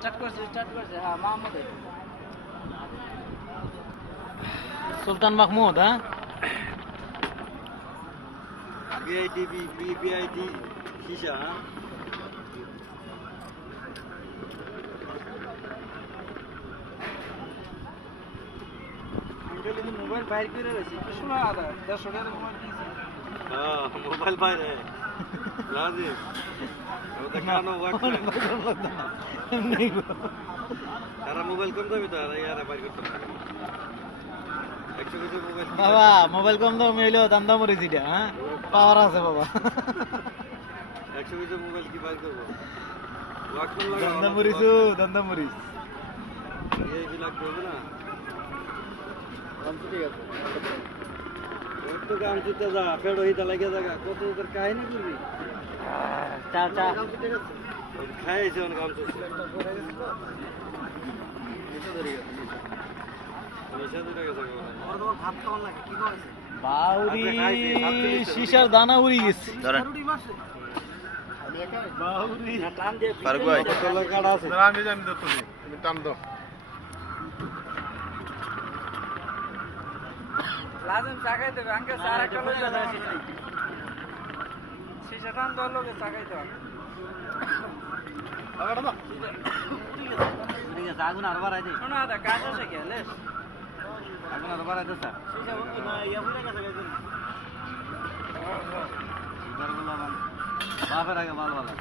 start করছে হ্যাঁ মাহমুদ সুলতান মাহমুদ হ্যাঁ বিআইডি বিআইডি শিশা হ্যাঁ মোবাইল বাইর করে রয়েছে একটু সময় আদা 100 টাকা মোবাইল দিয়েছি হ্যাঁ মোবাইল বাইরে লাজিম ওটা কেন ওয়াক তারা মোবাইল কম দামি তো আর ইয়ারা বাইর করতে পারে 100 কিছু মোবাইল বাবা মোবাইল কম দাম হইলো দাম দাম মরিস এটা হ্যাঁ পাওয়ার আছে বাবা 100 কিছু মোবাইল কি বাইর করবো ওয়াক কোন লাগা দাম দাম মরিস এই বিলাক করবে না দাম তো ঠিক আছে ওর তো কাম চিতে যা পেড়ো হিতা লাগে জায়গা কত তোর কাহিনী করবি চা চা খাইছে ওর কাম চলছে নিশা ধরে গেছে ওর তো ভাত খাওয়া লাগে কি করেছে বাউরি আচ্ছা, খাইছি, শিশার দানা উড়ি গেছে রুটি মারছে বাউরি না টান দিয়ে ফারুক ভাই কতলা কাটা আছে আমি জানি তো তুমি টান দাও লাজম চাকাই দেবে আঙ্কে সারা কালো যাবে শিশা টান দেওয়ার লোকে চাকাই দেওয়া ঠিক আছে আগুন আর বাড়াই দে শোনা দা কাজ আছে কি লেস আগুন আর বাড়াই দে স্যার শিশা না ইয়া বুঝা গেছে গাইছেন সুগার গুলো বাপের আগে ভালো ভালো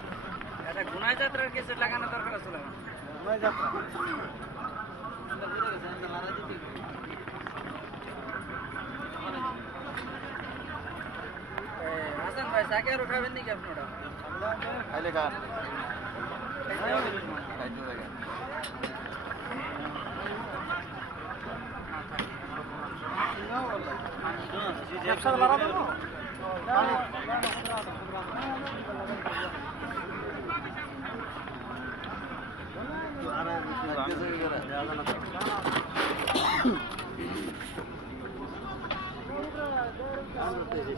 এটা গুনাই যাত্রার কেসে লাগানো দরকার আছে লাগানো গুনাই যাত্রা হাসান ভাই সাকে আর উঠাবেন নাকি আপনারা খাইলে খা খাইতে লাগে ব্যবসা বাড়াবো আর